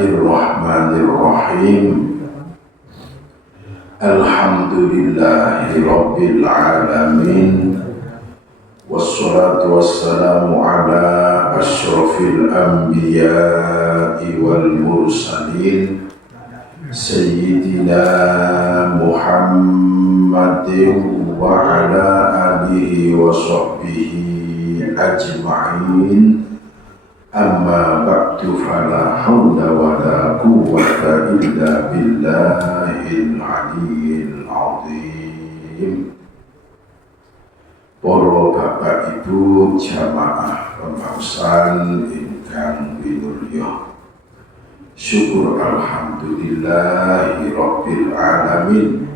Bismillahirrahmanirrahim. Alhamdulillahi rabbil alamin. Wassalatu wassalamu ala asyrafil anbiya'i wal mursalin Sayyidina Muhammadin wa ala alihi wa sahbihi ajma'in. Amma ba'du fala hawla wa la quwwata illa billahil aliyyil azim. Para bapak ibu jamaah pemausan ingkang winulya, syukur alhamdulillahi rabbil alamin.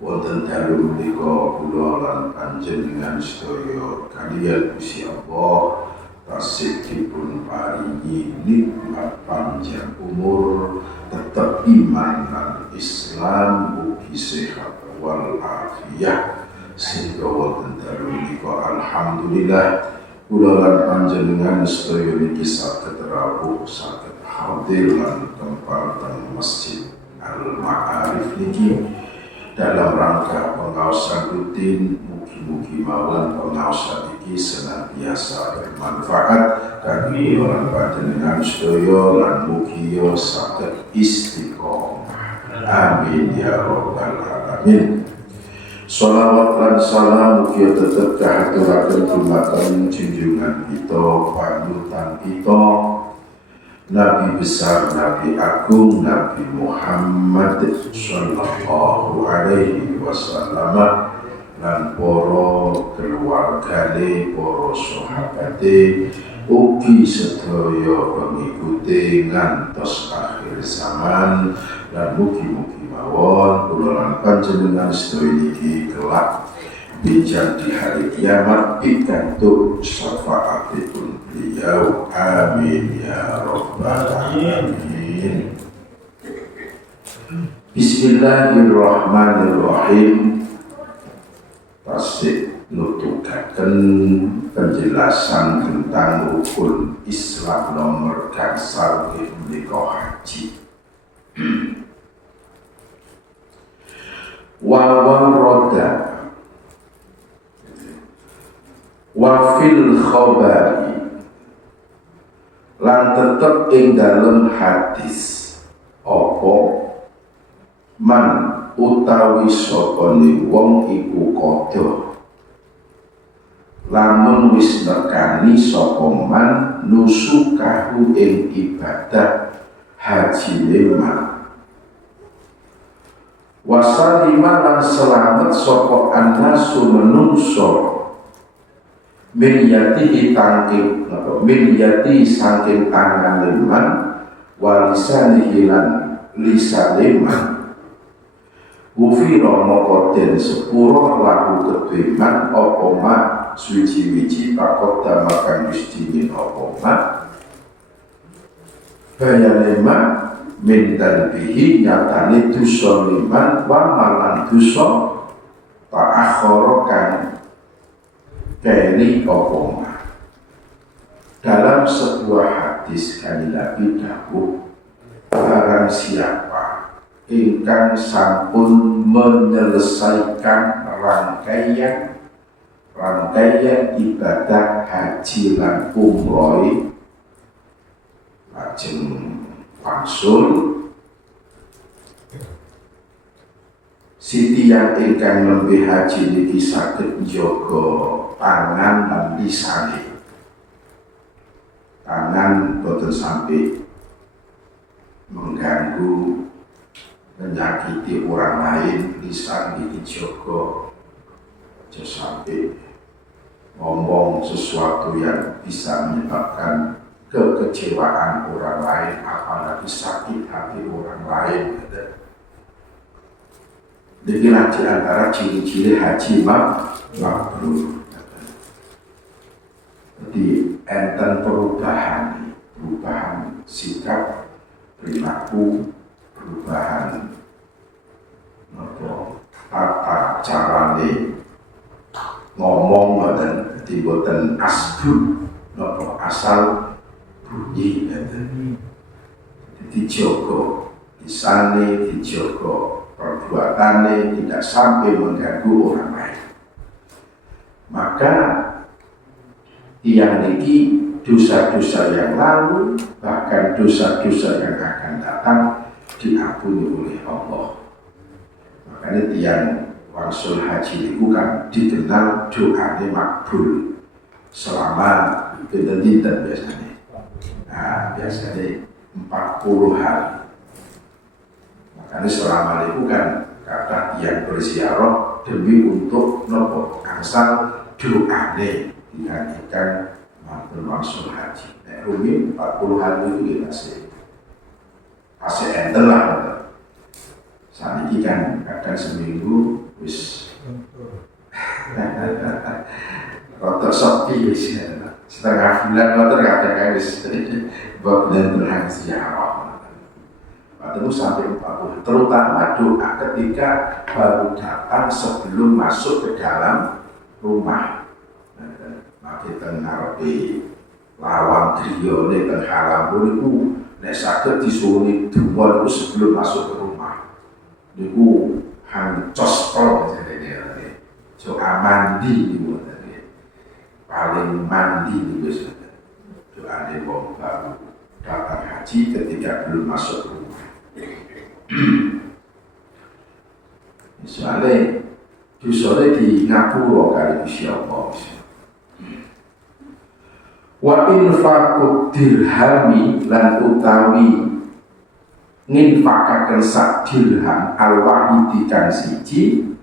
Wonten dalu menika kula lan panjenengan sedaya kaliyan Gusti Allah tasih dipun paringi nikmat panjang umur, tetap iman dan Islam, ugi sehat wal afiyah, sehingga wonten dalu menika alhamdulillah kula lan panjenengan sedaya niki saged rawuh, saged hadir lan tempel teng Masjid Al-Ma'arif niki dalam rangka pengaosan rutin. Mugi-mugi mawon pengaosan iki senantiasa bermanfaat kangge orang panjenengan sedaya lan mugi saged istiqomah. Amin ya rabbal alamin. Shalawat lan salam mugi tetep kahaturaken dumateng junjungan kita, panutan kita, Nabi besar, Nabi agung, Nabi Muhammad sallallahu alaihi wasallam lan para keluargane, para sahabate, ugi sedaya pengikuti ngantos akhir zaman. Dan mugi-mugi mawon kula lan panjenengan sedaya niki kelak bijak di hari kiamat pikantuk syafaatipun beliau. Amin ya rabbal alamin. Bismillahirrahmanirrahim. Tasik nutugaken penjelasan tentang rukun Islam nomor gangsal menika haji. Wawaroda wafil khobari lan tetep ing dalem hadis opo man utawi sopone wong iku kodo lamun wis nekani sapa man nusukahu ing ibadah haji lima wasalima lan selamat sapa annasu menungso min yati saking tangan liman walisanihi lan lisan liman gufira moko den sepuro lahu kedhiman apa mak suci-wici takut damakan isdingin apa mak bayanema min dalbihi nyatane dosa liman wa malan dosa ta'akhorokan keri apa mak. Dalam sebuah hadis kali Nabi dawuh, barang siapa ingkang sampun menyelesaikan rangkaian ibadah haji lan umroh lajeng wangsul sitiang ingkang nembe haji niki saged njaga tangan lan lisane. Tangan boten sampai mengganggu, menyakiti orang lain, lisan dijaga aja sampai ngomong sesuatu yang bisa menyebabkan kekecewaan orang lain, apalagi sakit hati orang lain. Demikian di antara ciri-ciri haji mabrur. Jadi enten perubahan sikap, perilaku, perubahan tata carane ngomong dan diboten asbun asal bunyi. dijogo, disane dijogo, perbuatannya tidak sampai mengganggu orang lain. Maka tiang niki dosa-dosa yang lalu, bahkan dosa-dosa yang akan datang diampuni oleh Allah. Makanya tiang wangsul haji itu kan dikenal doanya makbul selama dinten biasanya. Nah, biasanya 40 hari. Makanya selama itu kan kata tiang berziarah demi untuk nopo angsal doane dikatakan bermaksud haji. Nek rugi 40 hari itu kita masih enten lah. Saat ini kan kadang seminggu wis rotor sepi wis setengah bulan rotor kadang wis bulan berhari ziarah. Itu sampai 40, terutama doa ketika baru datang sebelum masuk ke dalam rumah. Kita ngarepe lawang driyane teng haram niku nek saged disuwuni duwur sebelum masuk ke rumah. Niku hancos kok jenenge. Doa mandi niku paling mandi niku doane wong baru datang haji ketika belum masuk ke rumah. Misalnya dosane di ngapura kali Gusti Allah. Wa infaqud dirhami lan utawi nginfakaken sak dirham al-wahidi kang siji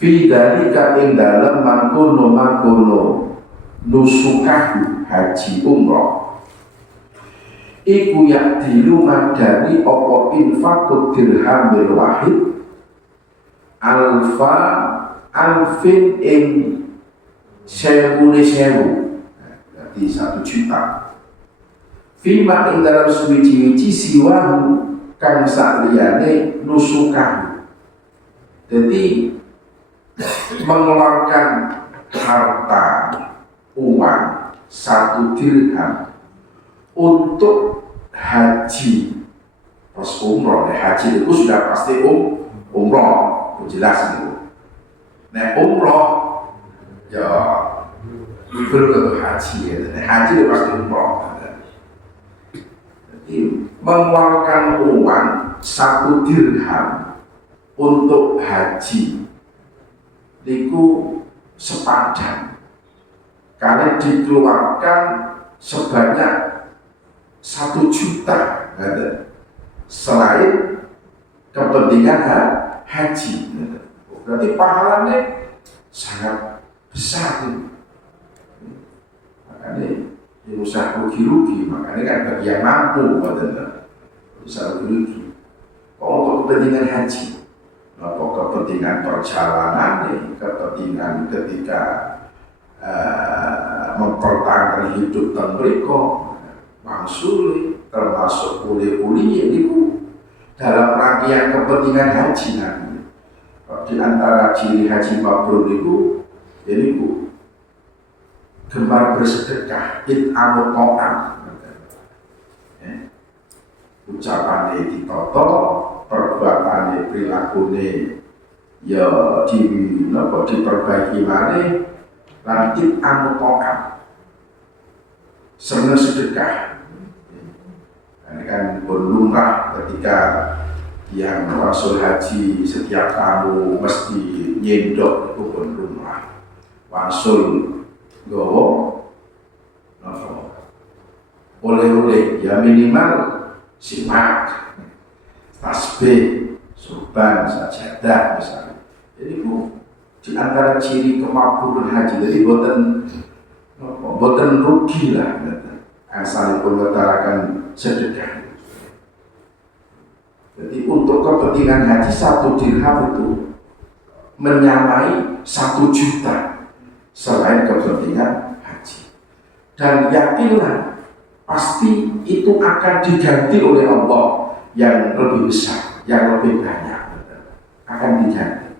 fi dalika ing dalem mangkono nusukahu haji umrah iku yak dilumadani apa infaqud dirhamil wahid alfin ing sewu di 1 juta. Fima ing dalam suwiji-wiji siwahu kang sakliyane nusukahu. Jadi mengeluarkan harta uang 1 dirham untuk haji. Pas umroh, haji itu sudah pasti umroh, jelas itu. Nah umroh ya belum tentu haji ya. Haji itu pasti umroh. Jadi mengeluarkan uang 1 dirham untuk haji itu sepadan karena dikeluarkan sebanyak 1 juta selain kepentingan haji. Berarti pahalanya sangat besar. Makanya yang usaha rugi-rugi, makanya kan bagi yang mampu usaha rugi-rugi. Untuk kepentingan haji, kepentingan perjalanan, kepentingan ketika mempertahankan hidup dan mereka mangsuli termasuk kuliah-kuliah itu dalam rangkaian kepentingan haji nanti. Di antara ciri haji mabrur itu jadi gemar bersedekah, it'amut ta'am. Ucapannya ditoto, perbuatannya, perilakunya ya diperbaiki mana, lan it'amut ta'am. Senang sedekah. Ini kan berlumrah ketika yang Rasul haji setiap tamu mesti nyendok itu berlumrah. Rasul gowo oleh-oleh ya minimal simak, tasbih, surban, sajadah misalnya. Jadi di antara ciri kemakbulan haji, jadi boten rugi lah asalipun mengutarakan sedekah. Jadi untuk kepentingan haji 1 dirham itu menyamai 1 juta selain kepentingan haji. Dan yakinlah pasti itu akan diganti oleh Allah yang lebih besar, yang lebih banyak, akan diganti.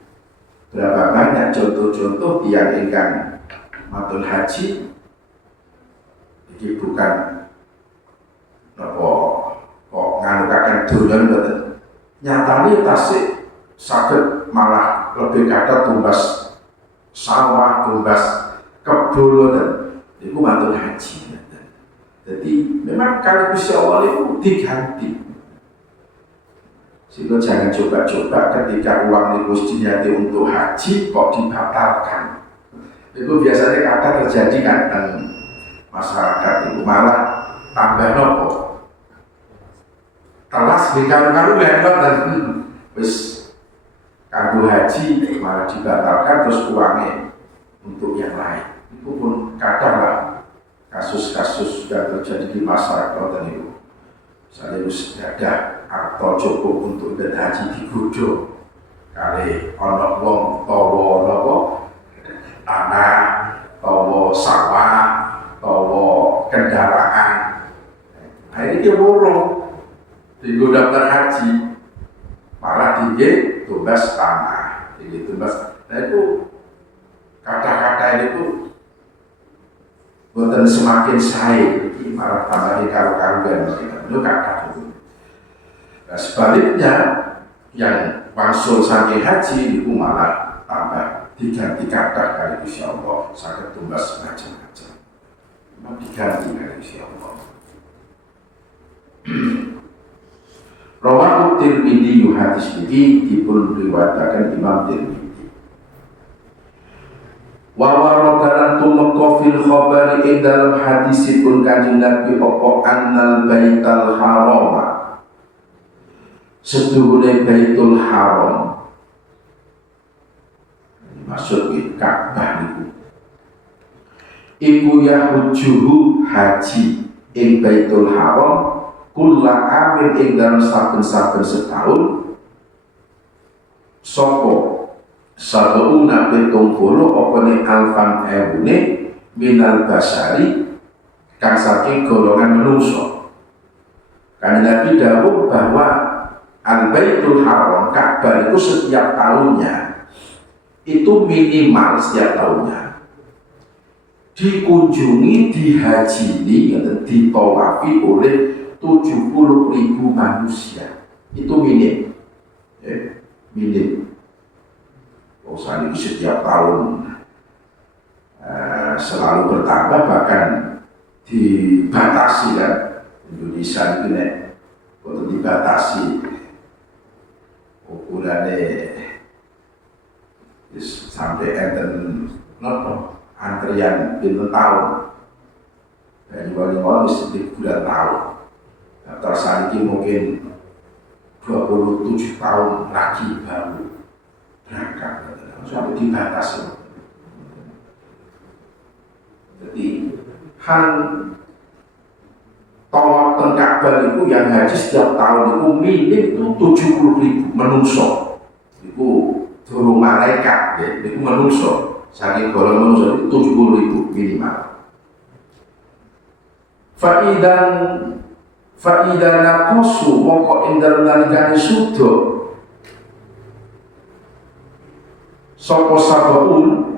Berapa banyak contoh-contoh yang ingkang matur haji ini bukan kok nganukaken donya mboten. Nyatane tasih saged malah lebih kata tumbas sawah, tumbas kebun dan itu mantul haji. Jadi memang kali Gusti Allah itu diganti. Sehingga jangan coba-coba ketika uang itu diniati untuk haji kok dibatalkan. Itu biasanya kata terjadi kan dan masyarakat itu malah tambah nopo. Telas dikaru-karu lewat dan wis kanggo haji malah dibatalkan terus uangnya untuk yang lain. Itu pun kadang lah kasus-kasus sudah terjadi di masyarakat dan itu. Misalnya harus ada atau cukup untuk ikut haji digodho kali ana wong tawa napa tanah, tawa sawah, tawa kendaraan. Nah ini dia borong digo daftar haji malah tinggi tumbas tanah, tinggi tumbas. Nah itu kata-kata itu bukan semakin sae, malah tambah karu-karuan itu kata itu. Nah, sebaliknya yang wangsul saking haji itu malah tambah diganti kata kali Gusti Allah saged tumbas macam-macam. Memang diganti kali Gusti Allah. Rawahu Tirmidzi hadis ini dipun riwayatkan Imam Tirmidzi. Wa waradaran tumeka fil khabari ing dalam hadisipun Kanjeng Nabi apa annal baital haram. Seduhune Baitul Haram. Maksud Ka'bah niku. Iku yahujuhu haji ing Baitul Haram kula amin ing dalam saben-saben setahun sapa sabeuna 70 opene alfan ewune minal basari kang saking golongan manungsa. Kan Nabi dawuh bahwa Al-Baitul Haram Ka'bah itu setiap tahunnya itu minimal setiap tahunnya dikunjungi, dihajini, ditawafi oleh 70.000 manusia. Itu minim, minim. Ini setiap tahun selalu bertambah, bahkan dibatasi kan. Indonesia itu untuk dibatasi ukurannya sampai enten antrian pinten tahun. Dan juga mesti bulan tahun. Daftar saat ini mungkin 27 tahun lagi baru berangkat. Sampai dibatasi. Jadi hal tawaf teng Ka'bah itu yang haji setiap tahun itu minim itu 70.000 menungso. Itu durung malaikat, ya. Itu menungso. Saking golongan menungso itu 70.000 minimal. Fa'idan naqasu moko indal nalikane sudo sapa sabaun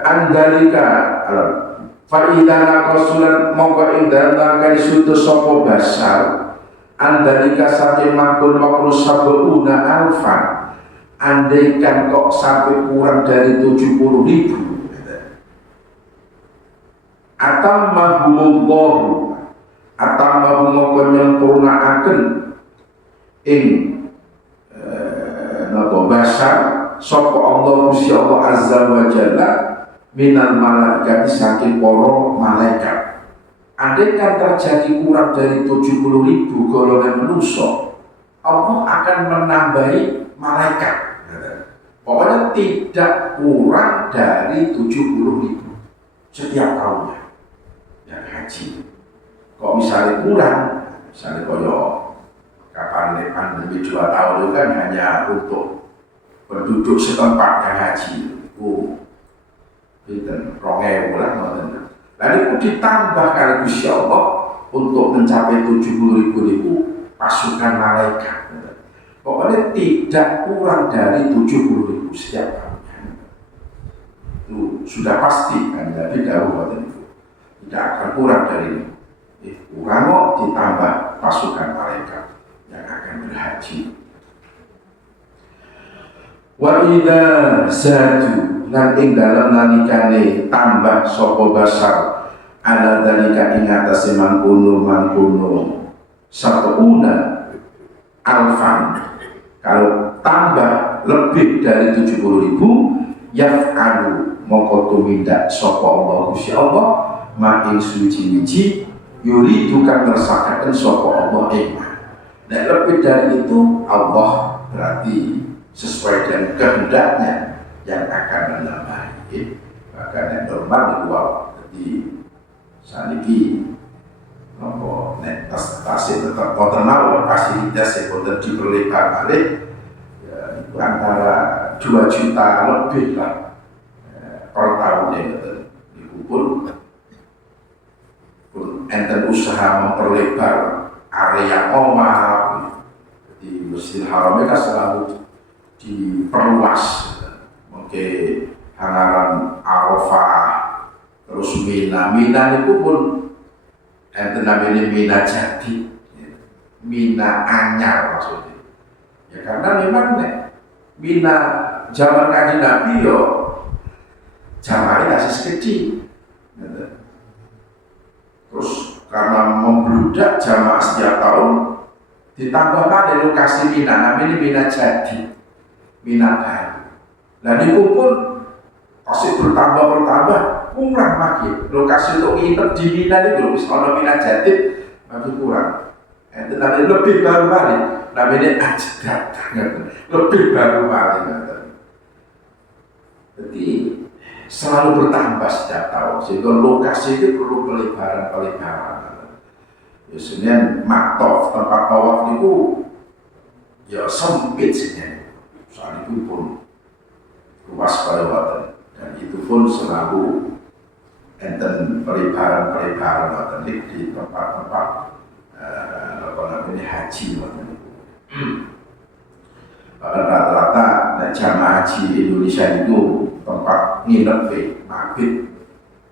andalika fa'idan naqasulan moko indal nalikane sudo sapa basar andalika saking makul sabauna alfan andaikan kok sampai kurang dari 70.000 Atamahumullahu atamahumullahu nyempurnaaken ing napa basar sapa Allah Gusti Allah Azza wa Jalla minal malaikat saking para malaikat. Andai kan terjadi kurang dari 70.000 golongan manusia, Allah akan menambahi malaikat. Pokoknya tidak kurang dari 70.000 setiap tahunnya. Yang haji. Kok misalnya kurang, misalnya koyo kapan pandemi 2 tahun itu kan hanya untuk penduduk setempat yang haji. Itu rongeu lah ngoten. Lalu itu ditambah kali Gusti Allah untuk mencapai 70.000 itu pasukan malaikat. Pokoknya tidak kurang dari 70.000 setiap tahunnya. Itu sudah pasti kan Nabi dawuh ngoten. Tidak akan kurang dari kurang kok ditambah pasukan malaikat yang akan berhaji. Wa idza zadu lan ing dalem nalikane tambah sapa basar ala dalika ing atase mangkono satuuna alfan, kalau tambah lebih dari 70.000 yaf'alu moko tumindak sapa Allah Gusti Allah maing suci-wici yuridu kang ngersakaken sapa Allah iman. Nek lebih dari itu Allah berarti sesuai dengan kehendaknya yang akan menambahi. Bahkan yang normal itu jadi saniki nopo nek tasih tetap boten mawon fasilitas yang boten diperlebar balik ya, itu antara 2 juta lebih lah per tahunnya betul. Itu pun enten usaha memperlebar area omah, jadi Masjidil Haram kan selalu diperluas, mungkin hangaran Arafah, terus Mina itu pun enten namanya Mina Jadi, Mina Anyar maksudnya. Ya karena memang nih Mina zaman Kanjeng Nabi yo jamaahnya masih sekecil. Terus karena membludak jamaah setiap tahun ditambah pada lokasi Mina, namanya Mina Jadi, Mina Baru. Dan itu pun masih bertambah kurang lagi. Lokasi untuk nginep di Mina itu, misalnya Mina Jadi masih kurang. Itu namanya lebih baru balik, namanya Ajdat, lebih baru balik. Jadi selalu bertambah setiap tahun, sehingga lokasi itu perlu pelebaran. Biasanya matof tempat tawaf itu ya sempit sebenarnya, soal itu pun luas pada watan, dan itu pun selalu enten pelebaran di tempat-tempat apa namanya haji watan itu. Rata-rata jamaah haji Indonesia itu tempat nginep mabit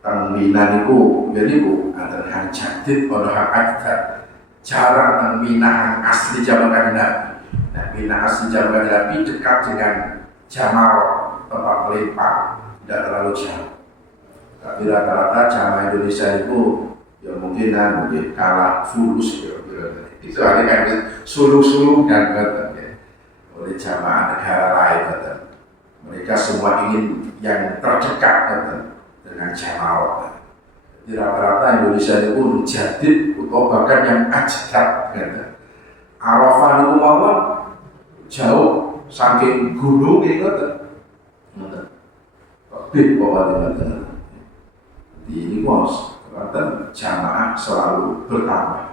tang Mina niku beliku antara hang jadid atau hang akad jarang tang Mina hang asli zaman Kanjeng Nabi. Nah, Mina asli zaman Kanjeng Nabi dekat dengan Jamal tempat melempar, tidak terlalu jauh. Tapi rata-rata jamaah Indonesia itu ya mungkin kalah fulus kira-kira. Itu ada kan suluh-suluh dan oleh jamaah negara lain. Mereka semua ingin yang terdekat dengan Jamal. Jadi rata-rata Indonesia itu jadid atau bahkan yang ajdat. Arafah itu mawon jauh saking gunung itu. Lebih bawah dengan ini bos, rata jamaah selalu bertambah.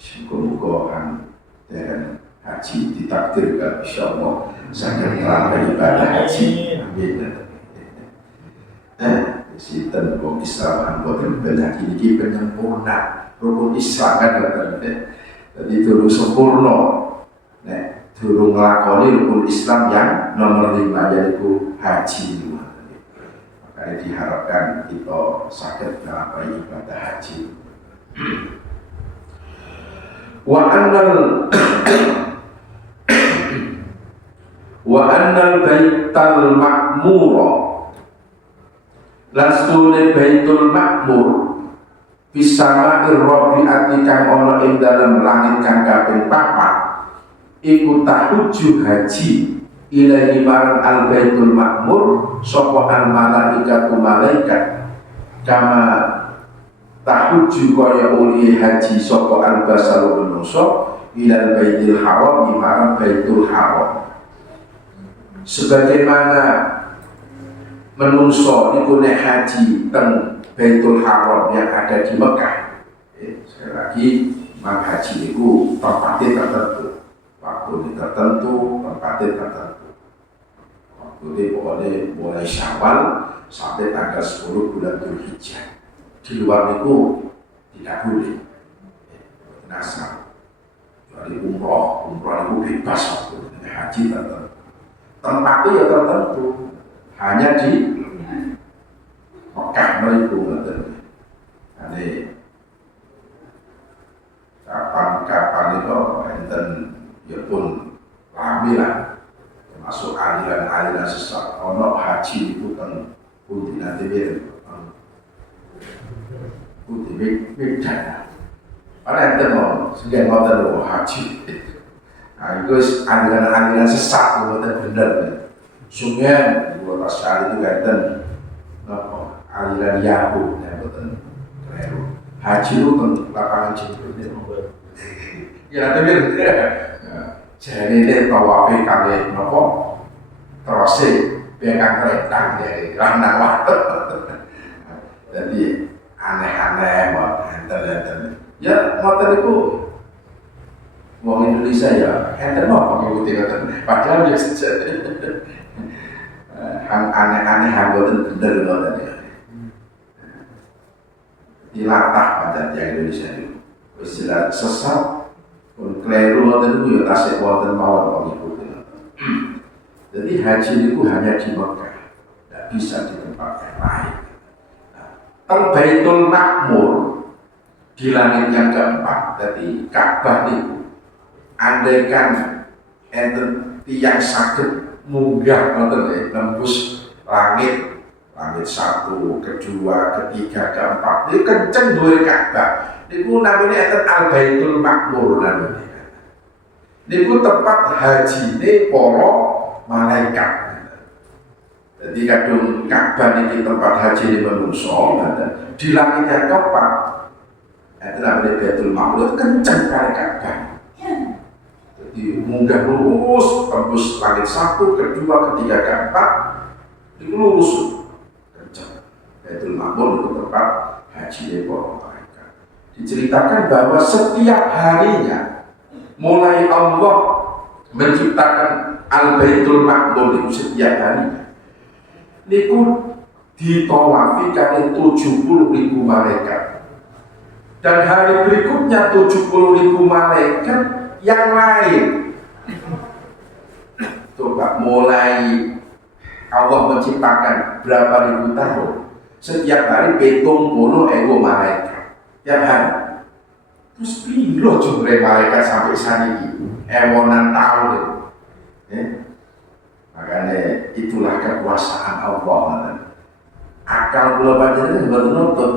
Semoga dengan haji ditakdirkan insyaallah sangat terlambat ibadah haji. Amin. Sinten wong Islam boten banyak iki penyempurna rukun Islam kan jadi durung sempurna nek durung nglakoni rukun Islam yang nomor 5 yaitu haji. Makanya diharapkan kita sakit dalam ibadah haji. Wa annal baital ma'mura lastune baitul ma'mur bisama irrabi'ati kang ana ing dalem langit kang kaping 4 iku tahuju haji ilahi marang al baitul ma'mur sapa al malaikatu malaikat kama tahuju kaya uli haji sapa al basaru manusa ilal baitil haram marang baitul haram. Sebagaimana menungso niku nek haji teng Baitul Haram yang ada di Mekah. Sekali lagi mang haji niku tempatnya tertentu, waktu tertentu, tempatnya tertentu. Waktu ini pokoknya mulai Syawal sampai tanggal 10 bulan Dzulhijjah. Di luar niku tidak boleh. Nasab. Jadi umroh niku bebas waktu haji tertentu. Tempatnya ya tertentu, hanya di Mekah meliku. Ini kapan-kapan itu enten ya pun rame lah, termasuk aliran-aliran sesat. Ono haji itu kan putih nanti putih beda. Karena enten mau sekian mau tahu haji. Nah itu aliran-aliran sesat itu bener. Sungai dua pasal itu enten aliran Yahoo, betul. Haji itu kan lapangan jemput ya tapi jadi ini tawafi kali nopo terus pegang kereta dari ranah waktu jadi aneh-aneh enten ya motor itu wong Indonesia ya enten mau mengikuti ngoten padahal ya aneh-aneh hamboten bener ngoten ya dilatah pada yang Indonesia itu istilah sesat pun keliru ngoten itu ya tasik wonten mawon mengikuti. Jadi haji itu hanya di Mekah, tidak bisa di tempat yang lain. Nah, Baitul Makmur di langit yang keempat, jadi Ka'bah itu, andaikan enten tiang saged munggah ngoten nembus langit, langit satu, kedua, ketiga, keempat, itu kenceng duwe Ka'bah. Niku namanya enten Al-Baitul Makmur namanya. Niku tempat hajine para malaikat. Jadi kadung Ka'bah niki tempat haji manungsa, di langit yang keempat itu namanya Baitul Makmur itu kenceng kali Ka'bah. Jadi munggah lurus tembus langit satu, kedua, ketiga, keempat, itu lurus kenceng. Baitul Makmur itu tempat haji para malaikat. Diceritakan bahwa setiap harinya mulai Allah menciptakan Al-Baitul Makmur itu setiap harinya niku ditawafi kali 70.000 malaikat dan hari berikutnya 70.000 malaikat yang lain. Coba mulai Allah menciptakan berapa ribu tahun setiap hari 70.000 malaikat tiap hari. Terus piro jumlah malaikat sampai saniki ewonan tahun makanya itulah kekuasaan Allah. Akal kula panjenengan mboten nonton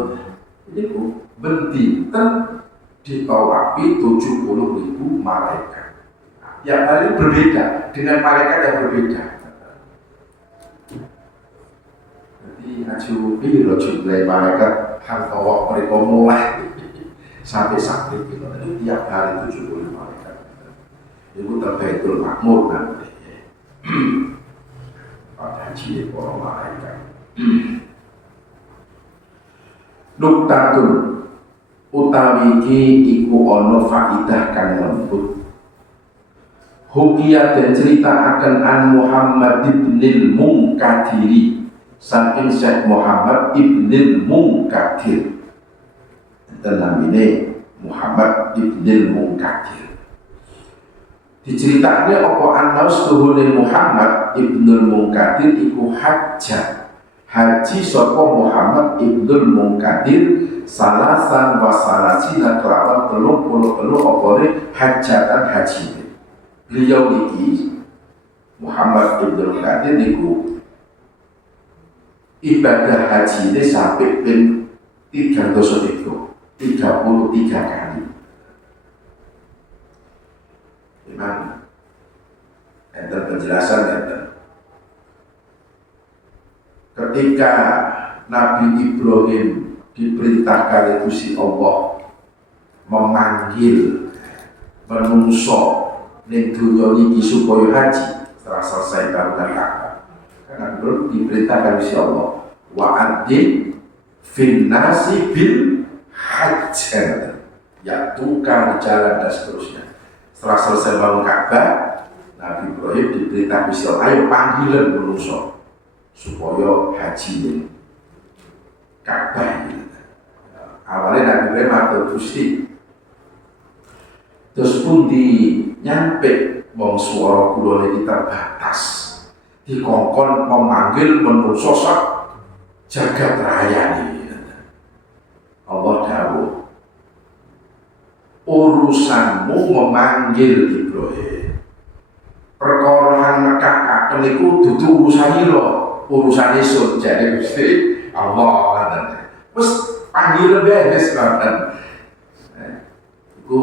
niku benten ditawafi 70.000 malaikat. Tiap hari berbeda dengan malaikat yang berbeda. Jadi aju piro jumlah malaikat hang tawa mereka mulai sampai itu tiap hari 70 malaikat. Itu Baitul Makmur nanti. Pada haji para malaikat. Nuktatun utawi iki iku ana faidah kang lembut. Hukia dan cerita akan an Muhammad ibnil Munkadiri saking Syekh Muhammad ibnil Munkadir. Namanya Muhammad ibnil Munkadir. Diceritakan apa annaus tuhune Muhammad ibnul Munkadir iku haji sapa Muhammad ibnul Munkadir salasan wa salasina kelawan 33 opone hajatan haji. Beliau iki Muhammad ibnul Munkadir niku ibadah haji ini sampai ping 33 kali. Memang enten penjelasan enten. Ketika Nabi Ibrahim diperintahkan itu si Allah memanggil menungso ning dunya iki supaya haji setelah selesai bangunan Ka'bah. Karena belum diperintahkan si Allah wa adin fin nasi bil hajj ya tukar jalan dan seterusnya. Setelah selesai bangun Ka'bah, Nabi Ibrahim diperintah misal ayo panggilan menungso supaya haji ini Ka'bah ini. Awalnya Nabi Ibrahim matur Gusti. Terus pun nyampe wong swara kula niki terbatas. Dikongkon memanggil menungso sak jagat raya ini. Allah urusanmu memanggil Ibrahim. Perkara Mekah kaken iku dudu urusan ira, urusan isun. Jadi Gusti Allah wis panggil beres ngoten. Iku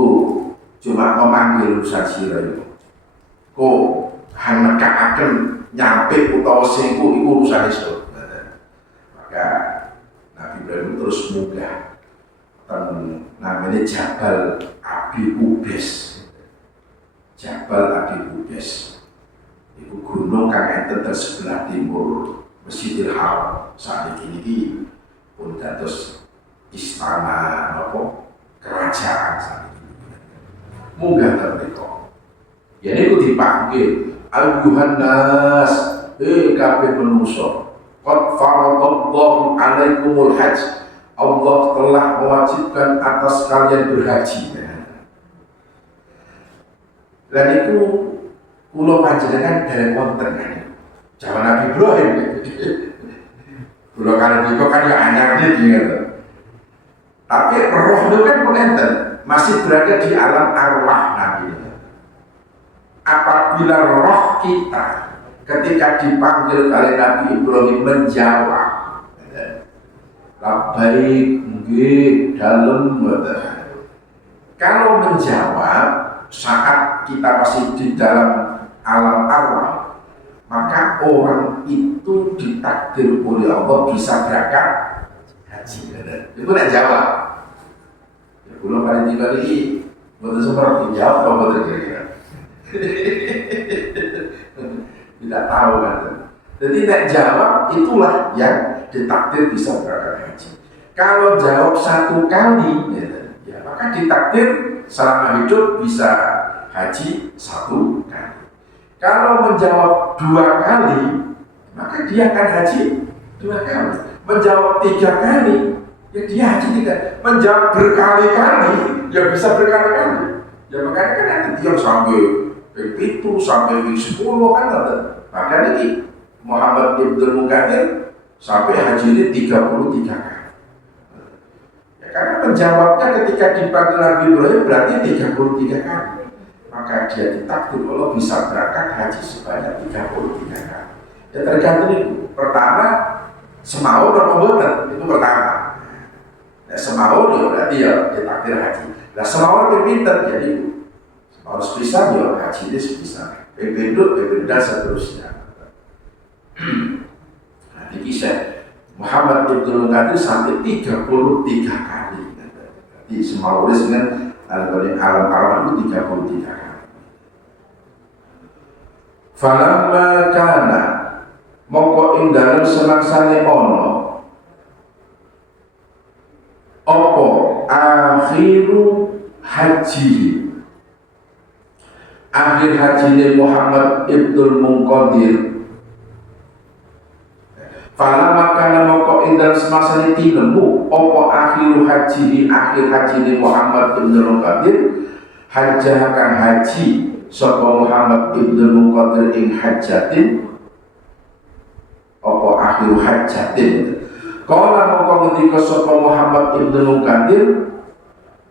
cuma memanggil urusan sira iku. Kok Mekah akan nyampe utawa singku iku urusan isun. Maka Nabi Ibrahim terus munggah namanya Jabal Abi Qubais. Jabal Abi Qubais itu gunung kang enten di sebelah timur Masjidil Haram. Saat ini pun dados istana apa kerajaan saat ini. Munggah terteko. Ya niku dipanggil ayuhan nas, kabeh manusa. Qad faradallahu alaikumul hajj. Allah telah mewajibkan atas kalian berhaji. Dan itu kula panjenengan dereng wonten kan. Zaman Nabi Ibrahim. Kula kan diko kan ya anyar iki gitu. Tapi roh itu kan pun enten, masih berada di alam arwah Nabi. Apabila roh kita ketika dipanggil oleh Nabi Ibrahim menjawab, labbaik, nggih, dalem. Kalau menjawab saat kita masih di dalam alam arwah, maka orang itu ditakdir oleh Allah bisa berangkat haji. Itu nak jawab. Ya belum pada tiga ini, betul seperti jawab atau betul kira-kira. Tidak tahu kan. Jadi nak jawab itulah yang ditakdir bisa berangkat haji. Kalau jawab satu kali, ya maka ditakdir selama hidup bisa haji satu kali. Kalau menjawab dua kali, maka dia akan haji dua kali. Menjawab tiga kali, ya dia haji tiga. Menjawab berkali-kali, ya bisa berkali-kali. Ya makanya kan nanti dia sampai itu sampai 10 kan ada. Maka ini Muhammad Ibn Mukathir sampai haji ini 33 kali. Ya, karena menjawabnya ketika dipanggil Nabi Ibrahim berarti 33 kali. Maka dia ditakdir Allah bisa berangkat haji sebanyak 33 kali. Ya tergantung itu. Pertama, semaur atau mboten, itu pertama. Nah, semaur ya berarti ya ditakdir haji. Nah semaur pinter jadi semaur sepisah ya haji ini sepisah. Pependuk, dan seterusnya. Nah, ini kisah Muhammad Ibn Mukathir sampai 33 kali. Jadi semaur dengan alam arwah itu 33 kali. Falamma kana mongko ing dalem semangsane ana apa akhiru haji akhir hajine Muhammad Ibnul Munqadir. Falamma kana mongko ing dalem semangsane tinemu apa akhiru haji akhir hajine Muhammad Ibnul Munqadir hajjah kang haji sapa Muhammad Ibnul Munqadir ing hajjatin apa akhiru hajjatin. Kala mongko ngendika sapa Muhammad Ibnul Munqadir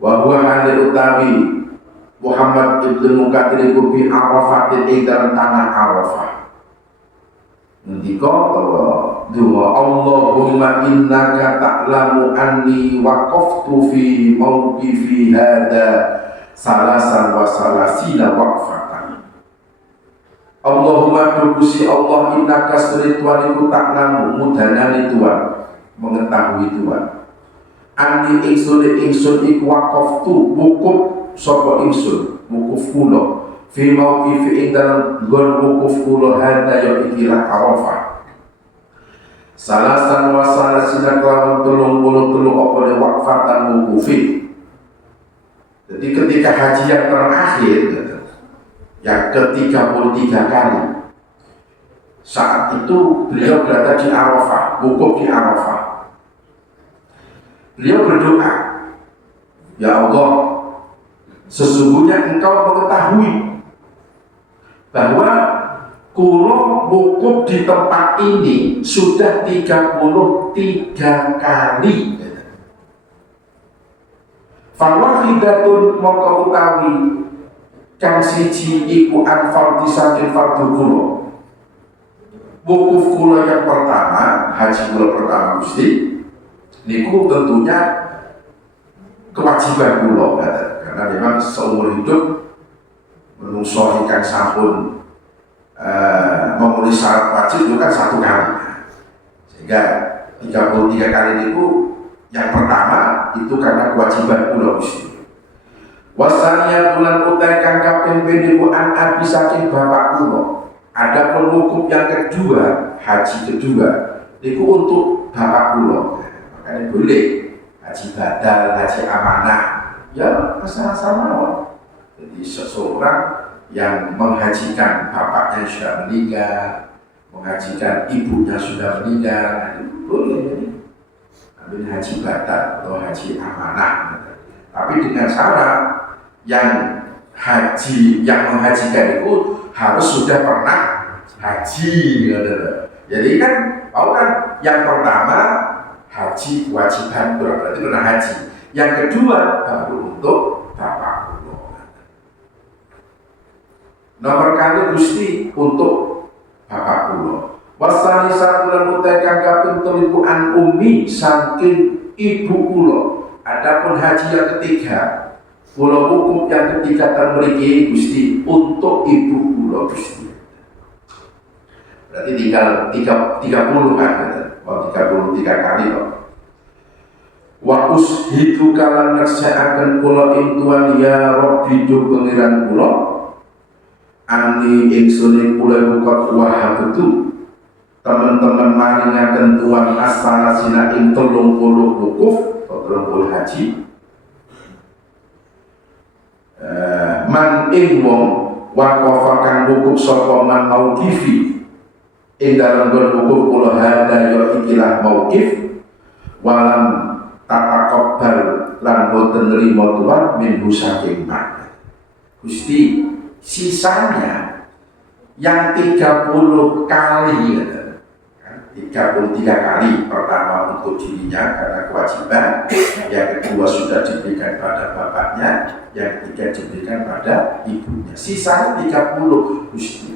wa huwa hale utawi Muhammad Ibnul Munqadir iku bi Arafatin ing dalam tanah Arafah. Ngendika doa Allahumma innaka ta'lamu anni waqaftu fi mawqifi hadza salasan wa salasina waqfatan. Allahumma dukusi Allah innaka setuan iku ta'lamu mudanani Tuhan mengetahui Tuhan. Andi ingsun iku waqaftu wukuf sapa ingsun wukuf kula fi mauqifi ing dalem nggon wukuf kula hadza ya ikilah Arafah. Salasan wa salasina kelawan 33 apa le waqfatan wukufi. Jadi ketika haji yang terakhir yang ke-33 kali saat itu beliau berada di Arafah, wukuf di Arafah. Beliau berdoa, ya Allah, sesungguhnya engkau mengetahui bahwa kulo wukuf di tempat ini sudah 33 kali. Fawahidatun maka utawi kang siji iku an fardhi saking fardhu kula. Wukuf kula yang pertama, haji kula pertama Gusti niku tentunya kewajiban kula, karena memang seumur hidup menungso ingkang sampun memenuhi syarat wajib itu kan satu kali, sehingga 33 kali itu yang pertama itu karena kewajiban kula Gusti. Wasaniya bulan utai kang kaping niku an abi saking bapak kula. Ada wukuf yang kedua, haji kedua niku untuk bapak kula. Makanya boleh haji badal, haji amanah, ya asal-asal mawon. Jadi seseorang yang menghajikan bapaknya sudah meninggal, menghajikan ibunya sudah meninggal, itu boleh jadi ambil haji badal atau haji amanah. Tapi dengan syarat yang haji yang menghajikan itu harus sudah pernah haji. Jadi kan, yang pertama haji kewajiban berarti pernah haji. Yang kedua baru untuk bapak kula. Nomor kali Gusti untuk bapak kula. Wasani satu lan utai kang kaping 3 an ummi saking ibu kula. Adapun haji yang ketiga, kula wukuf yang ketiga termriki Gusti untuk ibu kula Gusti. Berarti tinggal 30 kan, 33 kali kok. Wa ushidu kalan naksa'aken kula intuan ya Rabbi do pengiran kula ani ingsun kula buka wahabtu teman-teman maringaken tuan asana sina ing 30 wukuf atau 30 haji. Man ing wong waqafa kang wukuf sapa man mauqifi ing dalem wukuf kula hada ya ikilah mauqif walam tataqabbal lan boten nrimo tuan minhu saking man. Gusti sisanya yang 30 kali 33 kali pertama untuk dirinya karena kewajiban, yang kedua sudah diberikan pada bapaknya, yang ketiga diberikan pada ibunya, sisanya 30 Gusti.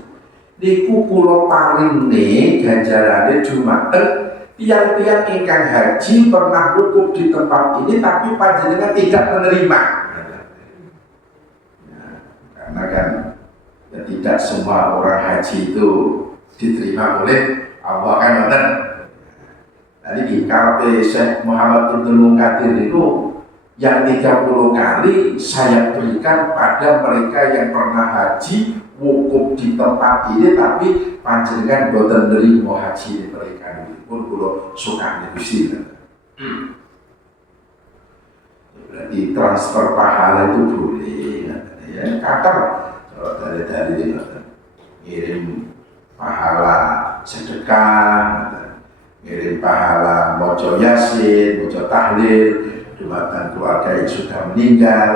Niku kula paringne ganjarane Jumaten tiang-tiang ingkang haji pernah wukuf di tempat ini tapi panjenengan tidak menerima. Karena kan ya, tidak semua orang haji itu diterima oleh Allah kan ngoten. Tadi karepe Syekh Muhammad Ibnu Munkadir itu yang 30 kali saya berikan pada mereka yang pernah haji wukuf di tempat ini tapi panjenengan boten nrimo haji mereka pun kula sukane Gusti. Berarti transfer pahala itu boleh ya, kadang dari ngirim pahala sedekah, ngirim pahala maca yasin, maca tahlil, doakan keluarga yang sudah meninggal,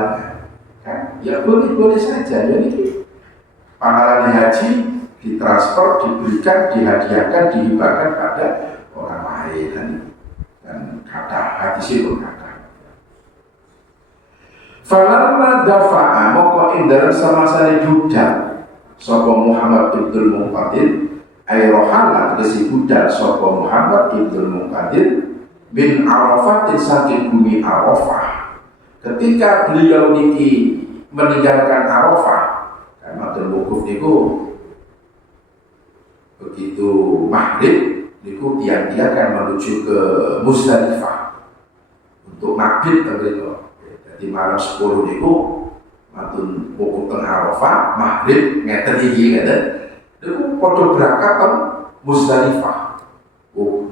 kan? Ya boleh saja. Jadi pahala haji ditransfer, diberikan, dihadiahkan, dihibahkan pada orang lain dan kata hati sipun kata. Falamma dafa'a moko ing dalem samasane budal sapa Muhammad Ibnu Munkadir ayrohala tegese budal sapa Muhammad Ibnu Munkadir bin Arafat saking bumi Arafah. Ketika beliau niki meninggalkan Arafah, karena terwukuf niku begitu maghrib niku tiang-tiang akan menuju ke Muzdalifah untuk maghrib tentu. Jadi malam 10 niku matun wukuf teng Arafah, maghrib ngeten iki ngeten. Niku padha berangkat teng Muzdalifah.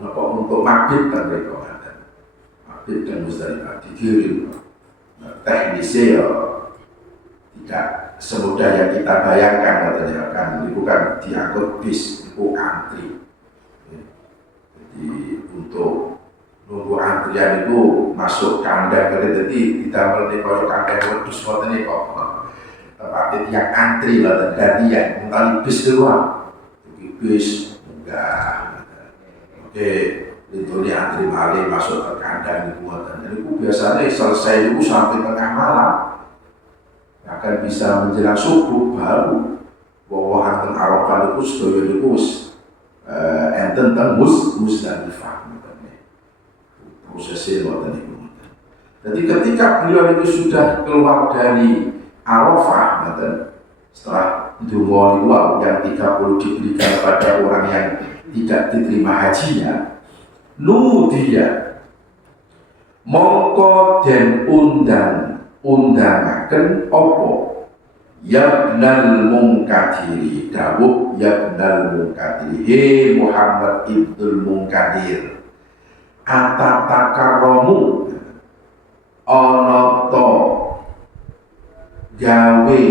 Napa untuk maghrib tentu ngeten. Maghrib dan Muzdalifah dikirim. Teknisnya ya tidak semudah yang kita bayangkan katanya kan, itu kan diangkut bis, itu antri. Jadi untuk nunggu antrian itu masuk kandang jadi tidak boleh kalau kandang wedus ngoten iki kok. Tapi yang antri lah gantian, mentali bis doang. Bis enggak. Oke, itu dia antri malih masuk ke kandang itu dan itu biasanya selesai itu sampai tengah malam akan bisa menjelang subuh baru bahwa hanten Arafah itu sedaya itu enten teng Musdalifah prosesnya ngoten niku. Jadi ketika beliau itu sudah keluar dari Arafah setelah dungo niku yang 30 diberikan pada orang yang tidak diterima hajinya, dia mongko den undangaken opo Yabnal Munkadiri dawuh Yabnal Munkadiri he Muhammad ibnul Munkadir atatakaromu onoto gawe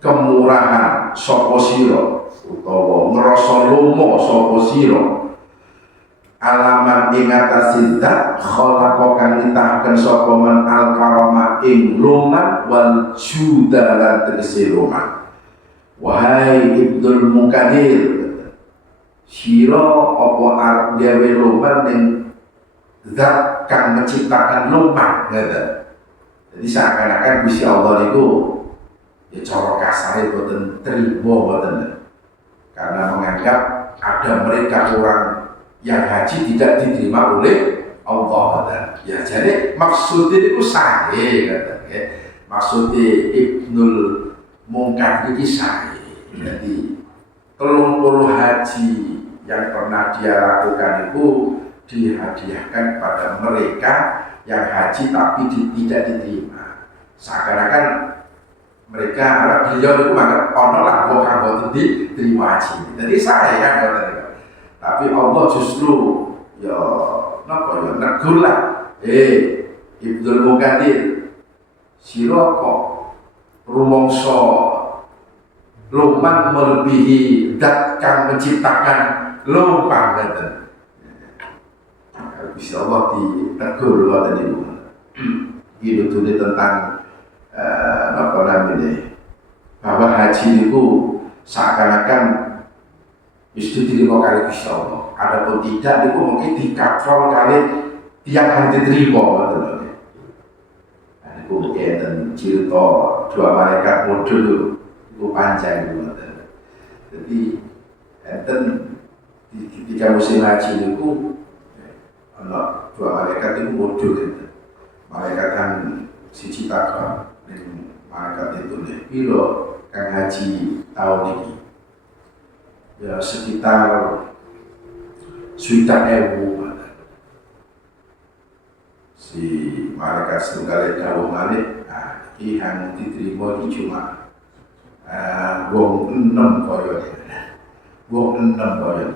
kemurahan sapa sira utawa ngrasa lomo sapa sira alaman ing atasin zat khalaqa kang nitahaken sapa man al karama ing luman wal judalan tegese luman. Wahai Ibnul Munkadir, sira apa arep gawe luman ning zat kang menciptakan luman ngeten. Jadi seakan-akan Gusti Allah niku ya cara kasare boten trimo boten. Karena menganggap ada mereka orang yang haji tidak diterima oleh Allah. Ya jadi maksudnya itu sahih ya. Maksudnya Ibnul Munkadir itu sahih. Jadi 30 haji yang pernah dia lakukan itu dihadiahkan pada mereka yang haji tapi tidak diterima. Seakan-akan mereka beliau itu menganggap ono lah kok kanggo diterima haji. Jadi saya kan tapi Allah justru ya napa ya negur lah Ibnul Munkadir sira kok rumangsa luman melebihi zat kang menciptakan lumpang ngeten. Bisa Allah ditegur ngoten niku. Iki nutune tentang apa namanya bahwa haji itu seakan-akan itu diterima kali Gusti Allah. Adapun tidak itu mungkin dikatrol kali tiap hari diterima betul. Nah, itu mungkin cerita dua malaikat modul itu panjang itu. Jadi enten ketika musim haji itu ana dua malaikat itu modul gitu. Malaikat kan siji takon ning malaikat itu nek piro kang haji tahun ini. Ya sekitar 1.000 si malaikat setunggal dawuh malih iki hang diterima iki cuma wong 6 kaya wong 6 kaya.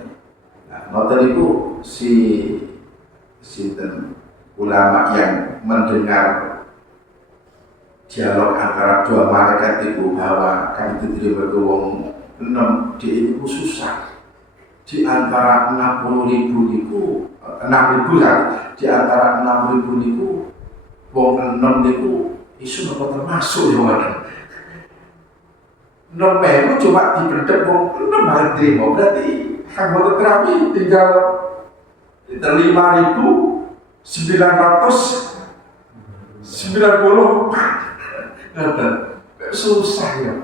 Nah, ngoten niku si sinten ulama yang mendengar dialog antara dua malaikat itu bahwa kan diterima ke wong 6 di itu susah. Di antara 60.000 niku 6.000 kan, di antara 6.000 niku wong 6 niku isu apa termasuk ya wadah. 6.000 cuma dipendek wong 6 hari terima, berarti anggota terawih tinggal 5.994. Susah ya.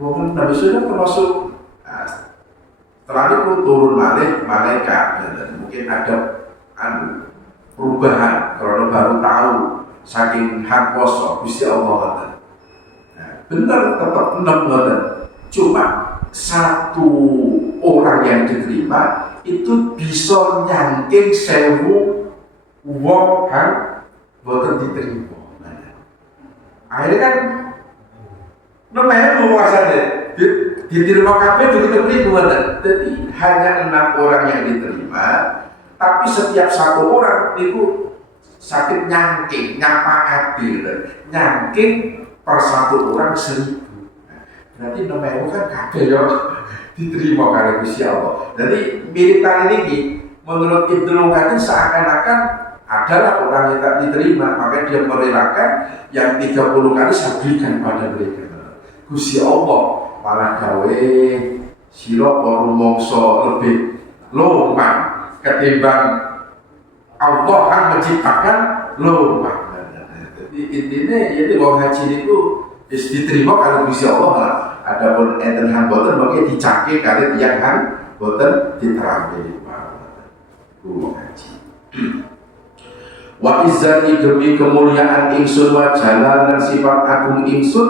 Wong Nabi sudah termasuk setelah itu turun malaikat dan mungkin ada perubahan karena baru tahu saking hak kosong Gusti Allah. Benar tetap 6 cuma satu orang yang diterima itu bisa nyangking 1.000 wong kan boten diterima. Akhirnya kan namanya menguasai diterima kabeh begitu ribuan. Jadi hanya 6 orang yang diterima, tapi setiap satu orang itu sakit nyangking, nyapa adil, nyangking per satu orang 1.000. Berarti namanya kan kabeh ya diterima karena Gusti Allah. Jadi mirip kali ini menurut Ibnul Munkadir seakan-akan adalah orang yang tak diterima, maka dia merelakan yang 30 kali saya berikan pada mereka. Gusti Allah malah gawe sira rumangsa lebih lumpang ketimbang Allah yang menciptakan lomba. Jadi intinya jadi wong haji itu diterima kalau bisa Allah lah. Adapun enten hang boten mungkin dicake kali tiang hang boten diterangke wong haji. Wa izzati demi kemuliaan ingsun wa jalalan sifat agung ingsun.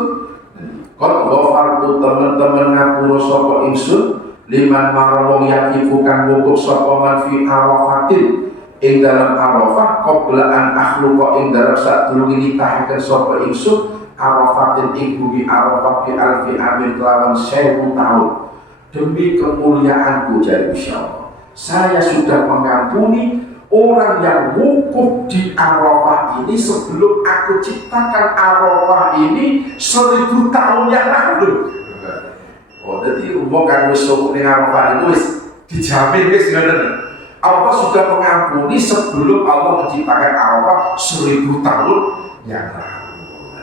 Qad ghafartu teman-teman ngapura sapa ingsun liman marang yakifu kang wukuf sapa man fi arafatin ing dalam arafah qabla an akhluqa ing dalam sadurunge nitahaken sapa ingsun arafatin ing bumi arafah bi alfi amin kelawan 1000 tahun. Demi kemuliaanku jari insyaallah saya sudah mengampuni orang yang wukuf di Arafah ini sebelum aku ciptakan Arafah ini 1000 tahun yang lalu. Oh, jadi umum kan wis wukuf di Arafah itu wis dijamin wis ngoten. Allah sudah mengampuni sebelum Allah menciptakan Arafah 1000 tahun yang lalu.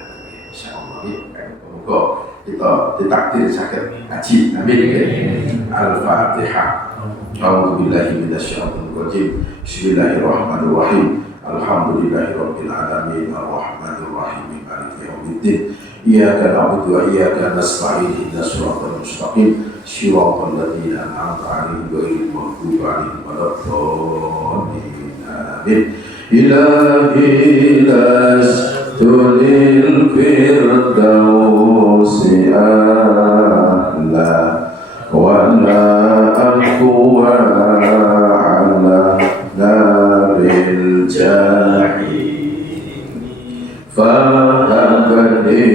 Insyaallah semoga kita ditakdir sakit haji. Amin. Al-Fatihah. A'udzubillahi minasyaitonir rajim. Bismillahirrahmanirrahim. Alhamdulillahirabbil alamin arrahmanir rahim maliki yaumiddin. Iyyaka na'budu wa iyyaka nasta'in ihdinas siratal mustaqim siratal ladzina an'amta 'alaihim ghairil maghdubi 'alaihim waladdallin. Amin. Ilahi lastunil firdausi a'la wa la aqwa 'ala naril jahim fahabni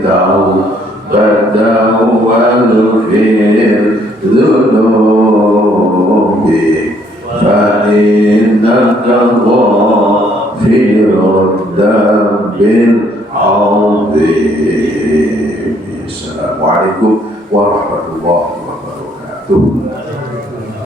tawbatan walfir dhunubi fa innaka ghafirud dambil azim. Assalamualaikum warahmatullahi wabarakatuh.